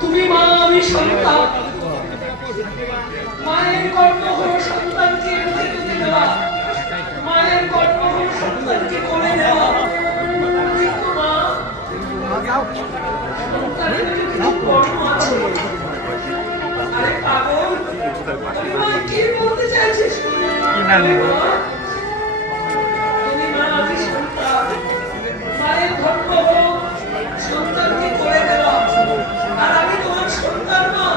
তুমি মা, আমি সন্তান। মায়ের কর্ম হলো সন্তানকে খেতে দেওয়া, মায়ের কর্ম হলো সন্তানকে কোলে দেওয়া। কিন্তু মা, সন্তানের কি কর্ম আছে? আরে পাগল, তুমি মা কি বলতে চাইছিস? মায়ের ধর্ম হলো সন্তানকে করে দেওয়া, আর আমি তোমার সন্তান মা।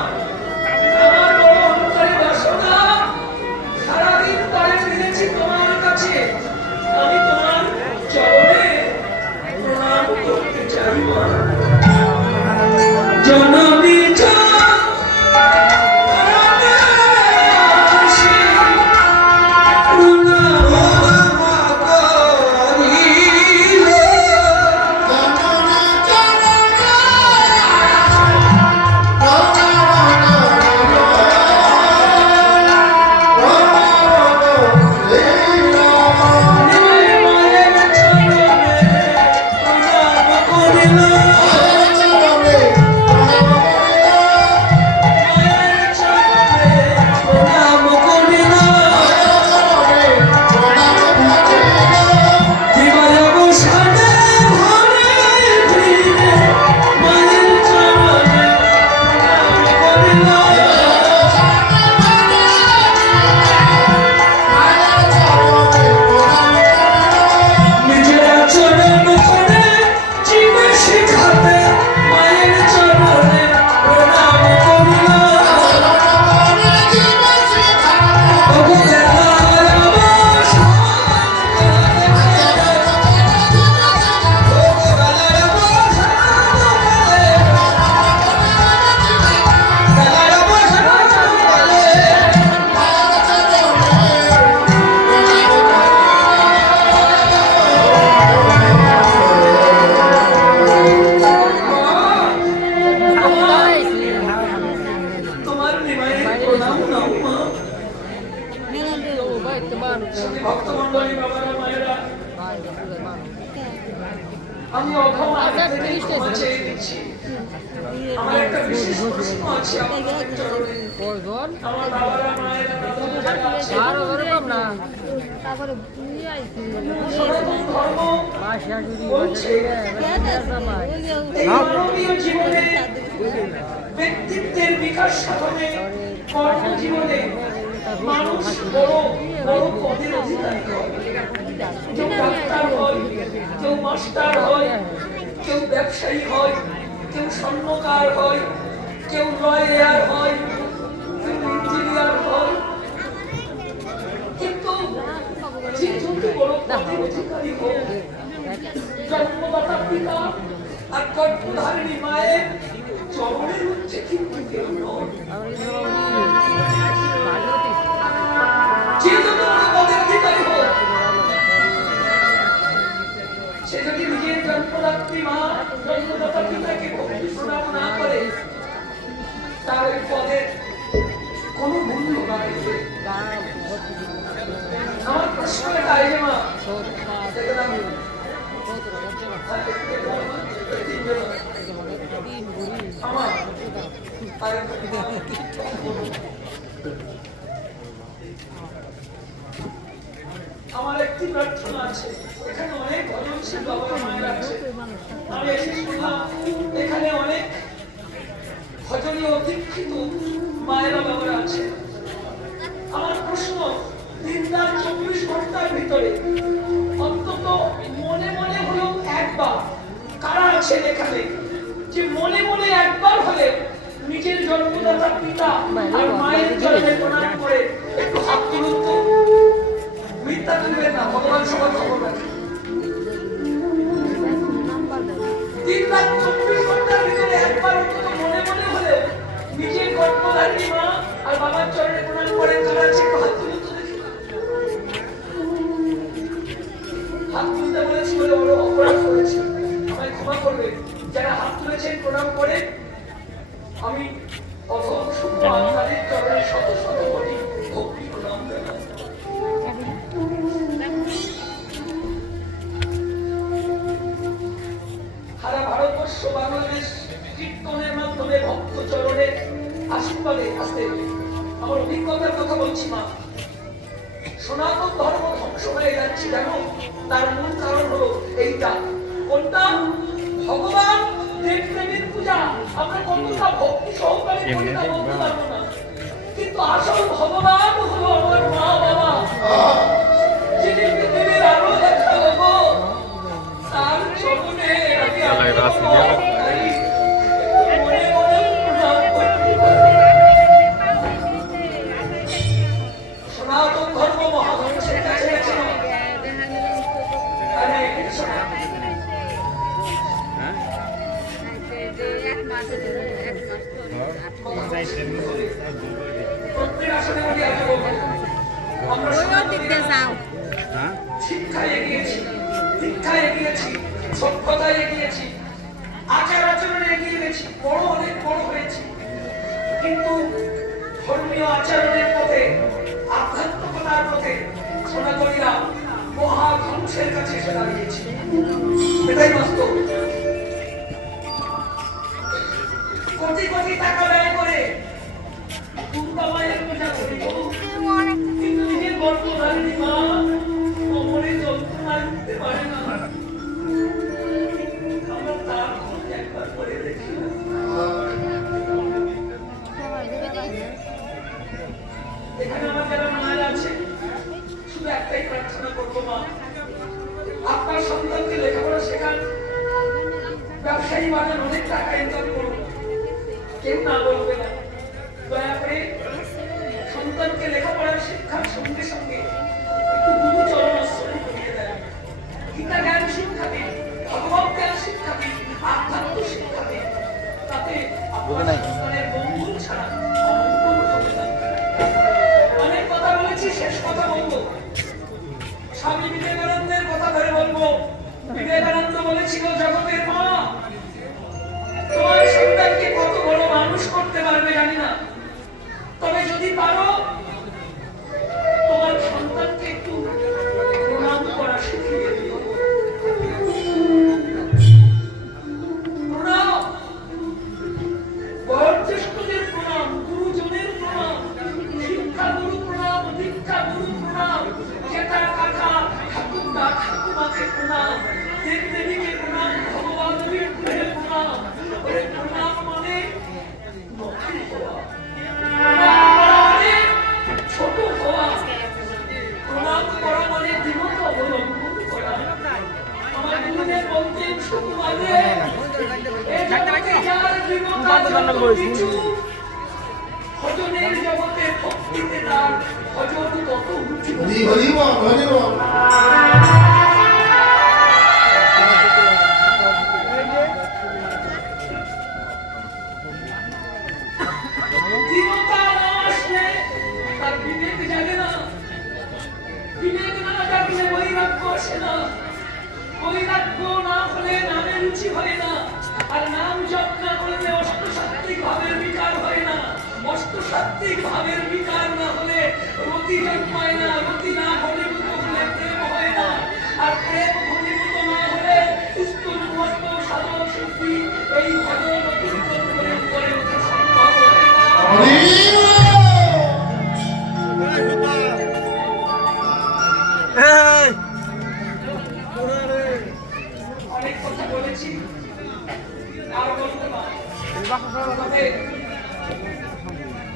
আমার বড় অন্তরে বাসনা, সারাদিন পরে ফিরেছি তোমার কাছে। আমি তোমার চরণে প্রণাম করতে চাই মা। জননী আমি আমার একটা বিশেষ প্রশ্ন আছে আপনাদের চরণে। আমার বাবারা মায়েরা মানবীয় জীবনে, ব্যক্তিত্বের বিকাশ সাধনে, কর্মজীবনে মানুষ বড় বড় পদের অধিকারী হয়। কেউ ডাক্তার হয়, কেউ মাস্টার হয়, কেউ ব্যবসায়ী হয়, কেউ স্বর্ণকার হয়, কেউ লয়ার হয়, কেউ ইঞ্জিনিয়ার হয়। কিন্তু যে যত বড় পদের অধিকারী হোক, জন্মদাতা পিতা আর গর্ভধারিণী মায়ের চরণের উচ্চে কিন্তু কেউ নয়। যে যত বড় পদের অধিকারী হোক, সে যদি নিজের জন্মদাত্রী মা, জন্মদাতা পিতাকে ভক্তি প্রণাম না করে, তার ওই পদের কোন মূল্য নাই। আমার প্রশ্ন এটাই যে মা, আমার একটি প্রার্থনা আছে। এখানে অনেক ভজনশীল বাবা মায়ের আছে। আমি এসে শুনলাম এখানে অনেক ভজনীয় দীক্ষিত মায়েরা বাবারা আছে। আমার প্রশ্ন, দিনদার 24 ঘন্টার ভিতরে অন্তত মনে মনে হলেও একবার কারা আছেন এখানে যে মনে মনে একবার হলে নিজের জন্মদাতা পিতা আর মায়ের চরণে প্রণাম করে একটু হাত তুলুন তো। মিথ্যা তুলবেন না, ভগবান সবার খবর রাখেন। দিন রাত 24 ঘন্টার ভিতরে একবার অন্তত মনে মনে হলে নিজের গর্ভধারিণী মা আর বাবার চরণে প্রণাম করে তারা একটু হাত তুলুন তো দেখি। হাত তুলতে বলেছি বলে বড় অপরাধ করেছি, আমায় ক্ষমা করবে। যারা হাত তুলেছেন প্রণাম করে আমি অথম শুক্র আপনাদের চরণে শত শত কোটি ভক্তি প্রণাম জানাই। সারা ভারতবর্ষ বাংলাদেশ কীর্তনের মাধ্যমে ভক্ত চরণের আশীর্বাদে আসতে আমার অভিজ্ঞতার কথা বলছি মা। সনাতন ধর্ম ধ্বংস হয়ে যাচ্ছে জানো, তার মূল কারণ হলো এইটা। কোনটা? ভগবান দেবদেবীর পূজা আমরা কতটা ভক্তি সহকারে করি তা বলতে পারবো না, কিন্তু আসল ভগবান হলো আমার মা বাবা, যিনি পৃথিবীর আলো দেখা হবো তার চরণে আমি মনে মনে প্রণাম করতে পারি। সনাতন ধর্ম মহাপুরুষের কাছে আছে শিক্ষায় এগিয়েছি, দীক্ষায় এগিয়েছি, সভ্যতায় এগিয়েছি, আচার আচরণে এগিয়ে গেছি, অনেক বড় হয়েছি, কিন্তু ধর্মীয় আচরণের পথে আধ্যাত্মিকতার পথে সনাতনীরা মহা ধ্বংসের কাছে এসে দাঁড়িয়েছি। এটাই বাস্তব। কোটি কোটি টাকা ব্যয় করে দুর্গা মায়ের পূজা করি, কিন্তু নিজের গর্ভধারিণী মা কোমরে যন্ত্রণা দিতে পারে না। আমরা তার খোঁজ একবার করে দেখি। এখানে আমার যারা মায়ের আছে শুধু একটাই প্রার্থনা করবো মা, আপনার সন্তানকে লেখাপড়া শেখান, ব্যবসায়ী বানান, অনেক টাকা ইনকাম করুন, কেউ না বলবে না। দয়া করে সন্তানকে লেখাপড়ার শিক্ষার সঙ্গে সঙ্গে একটু গুরু চরণ আশ্রয় করিয়ে দেন। গীতা জ্ঞান শিক্ষা দিন, ভগবত জ্ঞান শিক্ষা দিন, আধ্যাত্ম শিক্ষা দিন, তাতে আপনার সন্তানের মঙ্গল ছাড়া অমঙ্গল হবে না। অনেক কথা বলেছি, শেষ কথা বলবো। স্বামী বিবেকানন্দের কথা ধরে বলবো। বিবেকানন্দ বলেছিল, জগতের মা তোমার সন্তানকে কত বড় মানুষ করতে পারবে জানি না, তবে যদি পারো তোমার সন্তানকে একটু প্রণাম করা শিখিয়ে দিও। প্রণাম, বয়োজ্যেষ্ঠদের প্রণাম, গুরুজনের প্রণাম, শিক্ষা গুরু প্রণাম, দীক্ষা গুরু প্রণাম, জেঠা কাকা ঠাকুরদা ঠাকুমাকে প্রণাম, দেবদেবীকে প্রণাম, ভগবান বিষ্ণুকে প্রণাম। প্রণাম মানে মহান হওয়া, ছোট হওয়া, প্রণাম করা মানে দৃঢ়তা অবলম্বন করা। আমার গুরুদেব বলতেন, ভজনের জগতে ভক্তিতে তার ভজন তত উঁচু। বৈরাগ্য না হলে নামে রুচি হয় না, আর নাম জপ না করলে অষ্টসাত্ত্বিক ভাবের বিকার হয় না, অষ্টসাত্ত্বিক ভাবের বিকার না হলে রতি জন্মায় না, রতি না ঘনীভূত হলে প্রেম হয় না, আর প্রেম ঘনীভূত না হলে স্থূলমত্ত সাধন সিদ্ধি এই ভজন কীর্তন করে ওঠা সম্ভব হয় না। অনেক কথা বলেছি, আর বলতে পারি।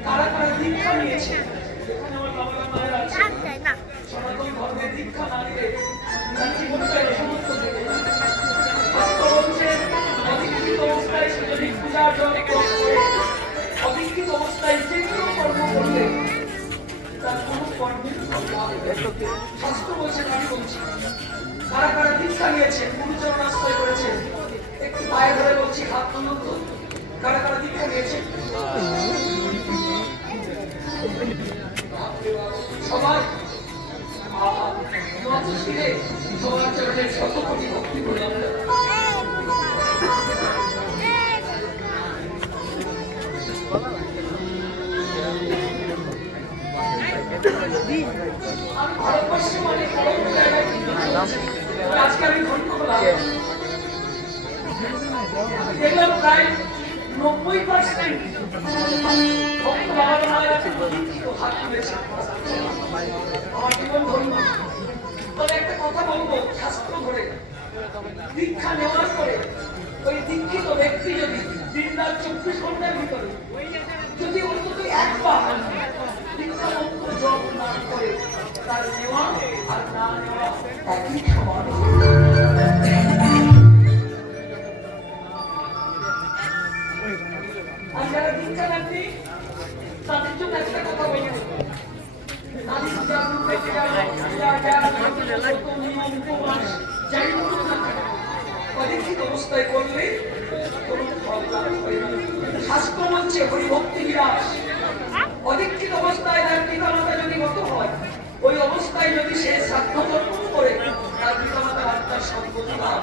কারা কারা দীক্ষা নিয়েছে, এখানে আমার বাবা মায়ের আছে, সনাতন কারা কারা দীক্ষা নিয়েছেন, গুরুচরণ আশ্রয় করেছেন, একটু পায়ে ধরে বলছি হাত তুলুন তো। কারা কারা দীক্ষা নিয়েছেন? সবাই শিরে তোমার চরণের শত কোটি ভক্তি করলাম। আমি ভারতবর্ষে অনেক বড় জায়গায় আজকে আমি ধন্য হলাম, দেখলাম প্রায় 90% ভক্ত বাবা মায়েরা হাত তুলেছে। আমার জীবন ধন্য। তবে একটা কথা বলবো, শাস্ত্র ধরে দীক্ষা নেওয়ার পরে ওই দীক্ষিত ব্যক্তি যদি দিন রাত 24 ঘন্টার ভিতরে যদি অন্তত একবার দীক্ষা মন্ত্র জপ না করে, তার নেওয়া আর না নেওয়া একই সমান। আর যারা দীক্ষা নেননি তাদের জন্য একটা কথা বলবো, অদীক্ষিত অবস্থায় করলে কোনো ফল লাভ হয় না। শাস্ত্র বলছে হরিভক্তি বিরাস। অদীক্ষিত অবস্থায় তার পিতামাতা যদি গত হয়, ওই অবস্থায় যদি সে শ্রাদ্ধ কর্ম করে, তার পিতামাতার আত্মার সদ্গতি লাভ